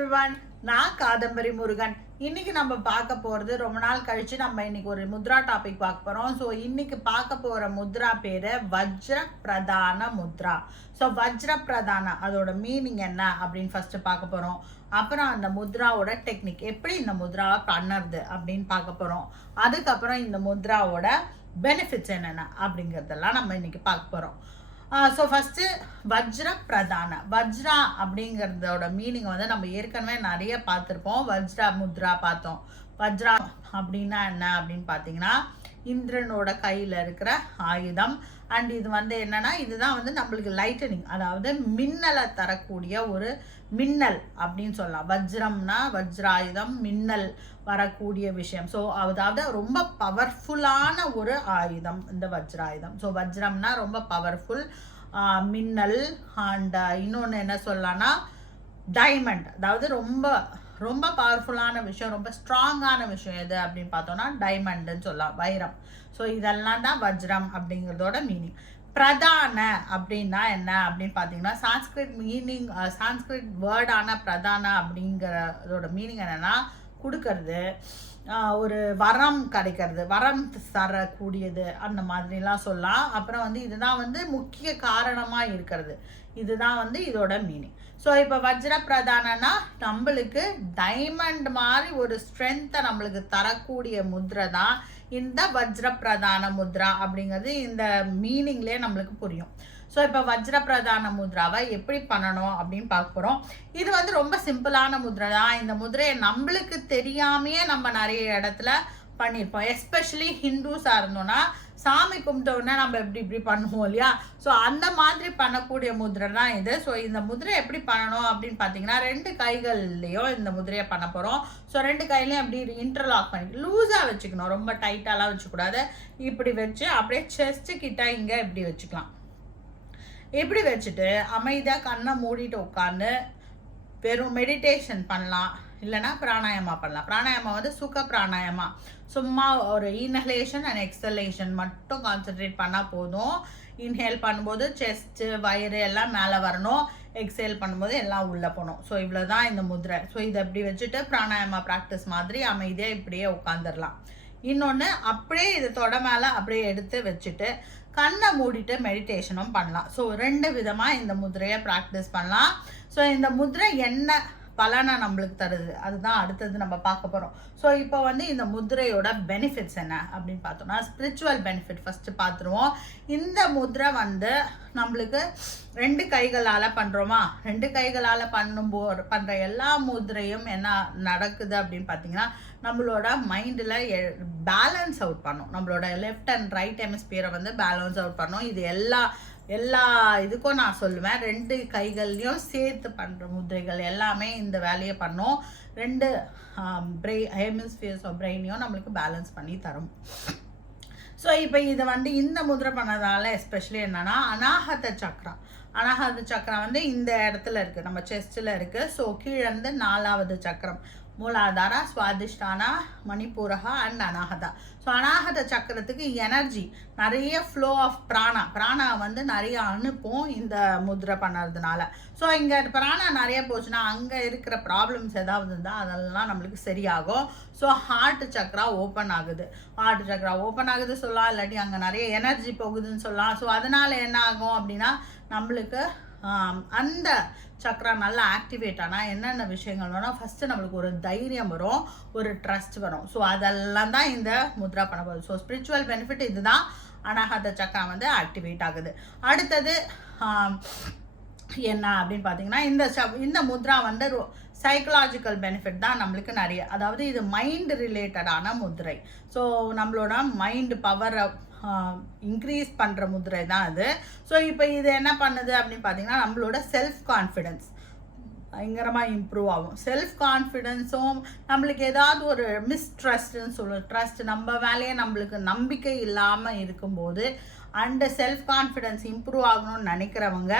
everyone, நான் Kadambari Murugan. இன்னைக்கு நம்ம பார்க்க போறது ரொம்ப நாள் கழிச்சு நம்ம இன்னைக்கு ஒரு முத்ரா டாபிக் பார்க்க போறோம். ஸோ இன்னைக்கு பார்க்க போற முத்ரா பேரு வஜ்ரப்ரதான முத்ரா. ஸோ வஜ்ரப்ரதான அதோட மீனிங் என்ன அப்படின்னு ஃபர்ஸ்ட் பார்க்க போறோம். அப்புறம் அந்த முத்ராவோட டெக்னிக் எப்படி இந்த முத்ராவை பண்ணுறது அப்படின்னு பார்க்க போறோம். அதுக்கப்புறம் இந்த முத்ராவோட பெனிஃபிட்ஸ் என்னென்ன அப்படிங்கிறதெல்லாம் நம்ம இன்னைக்கு பார்க்க போறோம். ஸோ ஃபஸ்ட்டு வஜ்ரப்ரதான வஜ்ரா அப்படிங்கிறதோட மீனிங் வந்து நம்ம ஏற்கனவே நிறைய பார்த்துருப்போம். வஜ்ரா முத்ரா பார்த்தோம். வஜ்ரா அப்படின்னா என்ன அப்படின்னு பார்த்தீங்கன்னா இந்திரனோட கையில் இருக்கிற ஆயுதம். அண்ட் இது வந்து என்னன்னா இதுதான் வந்து நம்மளுக்கு லைட்டனிங், அதாவது மின்னலை தரக்கூடிய ஒரு மின்னல் அப்படின்னு சொல்லலாம். வஜ்ரம்னா வஜ்ராயுதம், மின்னல் வரக்கூடிய விஷயம். ஸோ அதாவது ரொம்ப பவர்ஃபுல்லான ஒரு ஆயுதம் இந்த வஜ்ராயுதம். ஸோ வஜ்ரம்னா ரொம்ப பவர்ஃபுல் மின்னல். அண்ட் இன்னொன்று என்ன சொல்லலாம்னா டைமண்ட், அதாவது ரொம்ப ரொம்ப பவர்ஃபுல்லான விஷயம், ரொம்ப ஸ்ட்ராங்கான விஷயம் எது அப்படின்னு பார்த்தோம்னா டைமண்டுன்னு சொல்லலாம், வைரம். ஸோ இதெல்லாம் தான் வஜ்ரம் அப்படிங்கிறதோட மீனிங். பிரதான அப்படின்னா என்ன அப்படின்னு பார்த்தீங்கன்னா சான்ஸ்கிரிட் மீனிங், சான்ஸ்கிரிட் வேர்டான பிரதான அப்படிங்கிறதோட மீனிங் என்னென்னா கொடுக்கறது, ஒரு வரம் கிடைக்கிறது, வரம் தரக்கூடியது, அந்த மாதிரிலாம் சொல்லலாம். அப்புறம் வந்து இதுதான் வந்து முக்கிய காரணமாக இருக்கிறது, இதுதான் வந்து இதோட மீனிங். ஸோ இப்போ வஜ்ரப்ரதானனா நம்மளுக்கு டைமண்ட் மாதிரி ஒரு ஸ்ட்ரென்த்தை நம்மளுக்கு தரக்கூடிய முத்ரை தான் இந்த வஜ்ரப்ரதான முத்ரா அப்படிங்கிறது. இந்த மீனிங்லேயே நம்மளுக்கு புரியும். ஸோ இப்போ வஜ்ரப்ரதான முத்ராவை எப்படி பண்ணணும் அப்படின்னு பார்க்க போகிறோம். இது வந்து ரொம்ப சிம்பிளான முத்ரை தான். இந்த முத்ரையை நம்மளுக்கு தெரியாமையே நம்ம நிறைய இடத்துல பண்ணியிருப்போம். எஸ்பெஷலி ஹிந்துஸாக இருந்தோம்னா சாமி கும்பிட்டோன்னா நம்ம இப்படி பண்ணுவோம் இல்லையா? ஸோ அந்த மாதிரி பண்ணக்கூடிய முத்ரை தான் இது. ஸோ இந்த முத்ரை எப்படி பண்ணணும் அப்படின்னு பார்த்தீங்கன்னா ரெண்டு கைகள்லையும் இந்த முத்ரையை பண்ண போகிறோம். ஸோ ரெண்டு கையிலையும் அப்படி இன்டர்லாக் பண்ணி லூஸாக வச்சுக்கணும், ரொம்ப டைட்டாலாம் வச்சுக்கூடாது. இப்படி வச்சு அப்படியே செஸ்ட்டு கிட்ட இங்கே இப்படி வச்சுக்கலாம். இப்படி வச்சுட்டு அமைதியாக கண்ணை மூடிட்டு உட்காந்து வெறும் மெடிடேஷன் பண்ணலாம், இல்லைனா பிராணாயாமா பண்ணலாம். பிராணாயாமா வந்து சுக பிராணாயாமா, சும்மா ஒரு இன்ஹலேஷன் அண்ட் எக்ஸலேஷன் மட்டும் கான்சென்ட்ரேட் பண்ணால் போதும். இன்ஹேல் பண்ணும்போது செஸ்ட்டு வயிறு எல்லாம் மேலே வரணும், எக்ஸேல் பண்ணும்போது எல்லாம் உள்ளே போகணும். ஸோ இவ்வளோ தான் இந்த முத்ரை. ஸோ இதை அப்படி வச்சுட்டு பிராணாயாமா ப்ராக்டிஸ் மாதிரி அமைதியாக இப்படியே உட்காந்துடலாம். இன்னொன்று அப்படியே இது தொட மேலே அப்படியே எடுத்து வச்சுட்டு கண்ணை மூடிட்டு மெடிடேஷனும் பண்ணலாம். ஸோ ரெண்டு விதமாக இந்த முத்ரையை ப்ராக்டிஸ் பண்ணலாம். ஸோ இந்த முத்ரை என்ன பலனை நம்மளுக்கு தருது அதுதான் அடுத்தது நம்ம பார்க்க போகிறோம். ஸோ இப்போ வந்து இந்த முத்ரையோட பெனிஃபிட்ஸ் என்ன அப்படின்னு பார்த்தோம்னா ஸ்பிரிச்சுவல் பெனிஃபிட் ஃபஸ்ட்டு பார்த்துருவோம். இந்த முத்ரை வந்து நம்மளுக்கு ரெண்டு கைகளால் பண்ணுறோமா, ரெண்டு கைகளால் பண்ணுற எல்லா முத்ரையும் என்ன நடக்குது அப்படின்னு பார்த்தீங்கன்னா நம்மளோட மைண்டில் பேலன்ஸ் அவுட் பண்ணும். நம்மளோட லெஃப்ட் அண்ட் ரைட் ஹெமிஸ்பியரை வந்து பேலன்ஸ் அவுட் பண்ணும். இது எல்லா இதுக்கும் நான் சொல்லுவேன், ரெண்டு கைகள்லையும் சேர்த்து பண்ணுற முத்ரைகள் எல்லாமே இந்த வேலையை பண்ணும். ரெண்டு ஹெமிஸ்பியர்ஸ் ஆஃப் பிரெயினையும் நம்மளுக்கு பேலன்ஸ் பண்ணி தரும். ஸோ இப்போ இதை வந்து இந்த முத்ரை பண்ணதால எஸ்பெஷலி என்னன்னா அநாகத சக்ரா, அநாகத சக்ரா வந்து இந்த இடத்துல இருக்குது, நம்ம செஸ்ட்டில் இருக்குது. ஸோ கீழே இருந்து 4வது சக்கரம் மூலாதாரா, சுவாதிஷ்டானா, மணிப்பூரகா அண்ட் அநாகதா. ஸோ அநாகத சக்கரத்துக்கு எனர்ஜி நிறைய ஃப்ளோ ஆஃப் பிராணா வந்து நிறைய அனுப்பும் இந்த முத்ரை பண்ணுறதுனால. ஸோ இங்கே பிராணா நிறைய போச்சுன்னா அங்கே இருக்கிற ப்ராப்ளம்ஸ் ஏதாவது இருந்தால் அதெல்லாம் நம்மளுக்கு சரியாகும். ஸோ ஹார்ட் சக்ரா ஓப்பன் ஆகுது, ஹார்ட் சக்ரா ஓப்பன் ஆகுது சொல்லலாம், இல்லாட்டி அங்கே நிறைய எனர்ஜி போகுதுன்னு சொல்லலாம். ஸோ அதனால் என்ன ஆகும் அப்படின்னா நம்மளுக்கு அந்த சக்ரா நல்லா ஆக்டிவேட் ஆனால் என்னென்ன விஷயங்கள் வேணும், ஃபஸ்ட்டு நம்மளுக்கு ஒரு தைரியம் வரும், ஒரு ட்ரஸ்ட் வரும். ஸோ அதெல்லாம் தான் இந்த முத்ரா பண்ண போகுது. ஸோ ஸ்பிரிச்சுவல் பெனிஃபிட் இதுதான், அநாகத சக்ரா வந்து ஆக்டிவேட் ஆகுது. அடுத்தது என்ன அப்படின்னு பார்த்தீங்கன்னா இந்த முத்ரா வந்து சைக்கலாஜிக்கல் பெனிஃபிட் தான் நம்மளுக்கு நிறைய, அதாவது இது மைண்ட் ரிலேட்டடான முத்ரை. ஸோ நம்மளோட மைண்ட் பவரை இன்க்ரீஸ் பண்ணுற முத்ரை தான் அது. ஸோ இப்போ இது என்ன பண்ணுது அப்படின்னு பார்த்தீங்கன்னா நம்மளோட செல்ஃப் கான்ஃபிடென்ஸ் பயங்கரமாக இம்ப்ரூவ் ஆகும். செல்ஃப் கான்ஃபிடென்ஸும் நம்மளுக்கு ஏதாவது ஒரு மிஸ்ட்ரஸ்ட்னு சொல்லுவோம், ட்ரஸ்ட் நம்ம வேலையை நம்மளுக்கு நம்பிக்கை இல்லாமல் இருக்கும்போது அண்டு செல்ஃப் கான்ஃபிடென்ஸ் இம்ப்ரூவ் ஆகணும்னு நினைக்கிறவங்க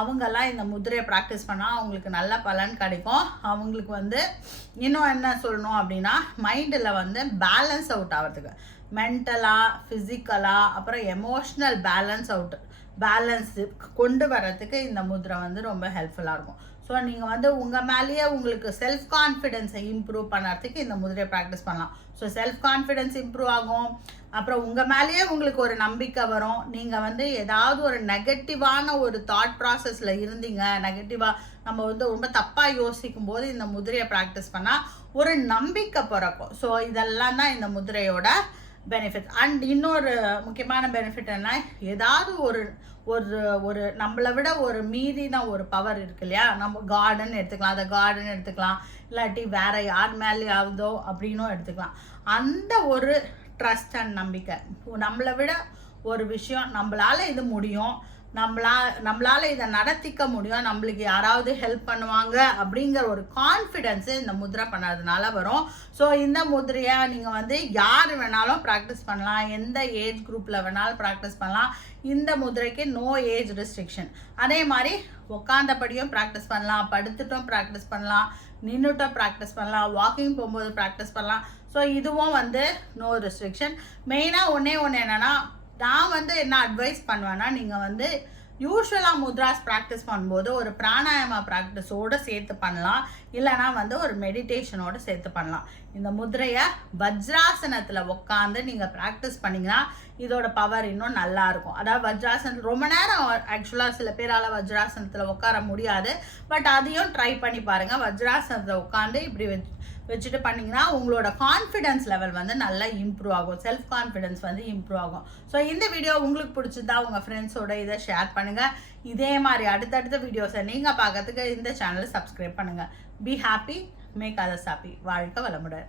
அவங்கெல்லாம் இந்த முத்ரையை ப்ராக்டிஸ் பண்ணால் அவங்களுக்கு நல்ல பலன் கிடைக்கும். அவங்களுக்கு வந்து இன்னும் என்ன சொல்லணும் அப்படின்னா மைண்டில் வந்து பேலன்ஸ் அவுட் ஆகிறதுக்கு, மென்டலாக, ஃபிசிக்கலாக, அப்புறம் எமோஷ்னல் பேலன்ஸ் கொண்டு வரதுக்கு இந்த முத்ரை வந்து ரொம்ப ஹெல்ப்ஃபுல்லாக இருக்கும். ஸோ நீங்கள் வந்து உங்கள் மேலேயே உங்களுக்கு செல்ஃப் கான்ஃபிடென்ஸை இம்ப்ரூவ் பண்ணுறதுக்கு இந்த முதிரையை ப்ராக்டிஸ் பண்ணலாம். ஸோ செல்ஃப் கான்ஃபிடென்ஸ் இம்ப்ரூவ் ஆகும். அப்புறம் உங்கள் மேலேயே உங்களுக்கு ஒரு நம்பிக்கை வரும். நீங்கள் வந்து ஏதாவது ஒரு நெகட்டிவான ஒரு தாட் ப்ராசஸில் இருந்தீங்க, நெகட்டிவாக நம்ம வந்து ரொம்ப தப்பாக யோசிக்கும் போது இந்த முதிரையை ப்ராக்டிஸ் பண்ணால் ஒரு நம்பிக்கை பிறக்கும். ஸோ இதெல்லாம் தான் இந்த முதிரையோட பெனிஃபிட். அண்ட் இன்னொரு முக்கியமான பெனிஃபிட் என்ன, ஏதாவது ஒரு ஒரு ஒரு நம்மளை விட ஒரு மீறின ஒரு பவர் இருக்கு இல்லையா, நம்ம கார்டன் எடுத்துக்கலாம், அதை கார்டன் எடுத்துக்கலாம், இல்லாட்டி வேற யார் மேலேயாவதோ அப்படின்னும் எடுத்துக்கலாம். அந்த ஒரு ட்ரஸ்ட் அண்ட் நம்பிக்கை, நம்மளை விட ஒரு விஷயம் நம்மளால இது முடியும், நம்மளால இதை நடத்திக்க முடியும், நம்மளுக்கு யாராவது ஹெல்ப் பண்ணுவாங்க அப்படிங்கிற ஒரு கான்ஃபிடென்ஸு இந்த முத்ரா பண்ணதுனால வரும். ஸோ இந்த முதிரையை நீங்கள் வந்து யார் வேணாலும் ப்ராக்டிஸ் பண்ணலாம், எந்த ஏஜ் குரூப்பில் வேணாலும் ப்ராக்டிஸ் பண்ணலாம். இந்த முதிரைக்கு நோ ஏஜ் ரெஸ்ட்ரிக்ஷன். அதே மாதிரி உட்காந்தபடியும் ப்ராக்டிஸ் பண்ணலாம், படுத்துட்டும் ப்ராக்டிஸ் பண்ணலாம், நின்றுட்டும் ப்ராக்டிஸ் பண்ணலாம், வாக்கிங் போகும்போது ப்ராக்டிஸ் பண்ணலாம். ஸோ இதுவும் வந்து நோ ரெஸ்ட்ரிக்ஷன். மெயினாக ஒன்றே ஒன்று என்னென்னா, நான் வந்து என்ன அட்வைஸ் பண்ணுவேன்னா, நீங்கள் வந்து யூஸ்வலாக முத்ராஸ் ப்ராக்டிஸ் பண்ணும்போது ஒரு பிராணாயாமா ப்ராக்டிஸோடு சேர்த்து பண்ணலாம், இல்லைனா வந்து ஒரு மெடிடேஷனோடு சேர்த்து பண்ணலாம். இந்த முதிரையை வஜ்ராசனத்தில் உட்காந்து நீங்கள் ப்ராக்டிஸ் பண்ணிங்கன்னா இதோட பவர் இன்னும் நல்லா இருக்கும். அதாவது வஜ்ராசனத்தில் ரொம்ப நேரம் ஆக்சுவலாக சில பேரால் வஜ்ராசனத்தில் உட்கார முடியாது, பட் அதையும் ட்ரை பண்ணி பாருங்கள். வஜ்ராசனத்தில் உட்காந்து இப்படி வச்சுட்டு பண்ணிங்கன்னா உங்களோட கான்ஃபிடென்ஸ் லெவல் வந்து நல்லா இம்ப்ரூவ் ஆகும், செல்ஃப் கான்ஃபிடென்ஸ் வந்து இம்ப்ரூவ் ஆகும். ஸோ இந்த வீடியோ உங்களுக்கு பிடிச்சதா உங்கள் ஃப்ரெண்ட்ஸோட இதை ஷேர் பண்ணுங்கள். இதே மாதிரி அடுத்தடுத்த வீடியோஸை நீங்கள் பார்க்கறதுக்கு இந்த சேனலை சப்ஸ்கிரைப் பண்ணுங்கள். Be happy, make others happy. வாழ்க வளமுடன்.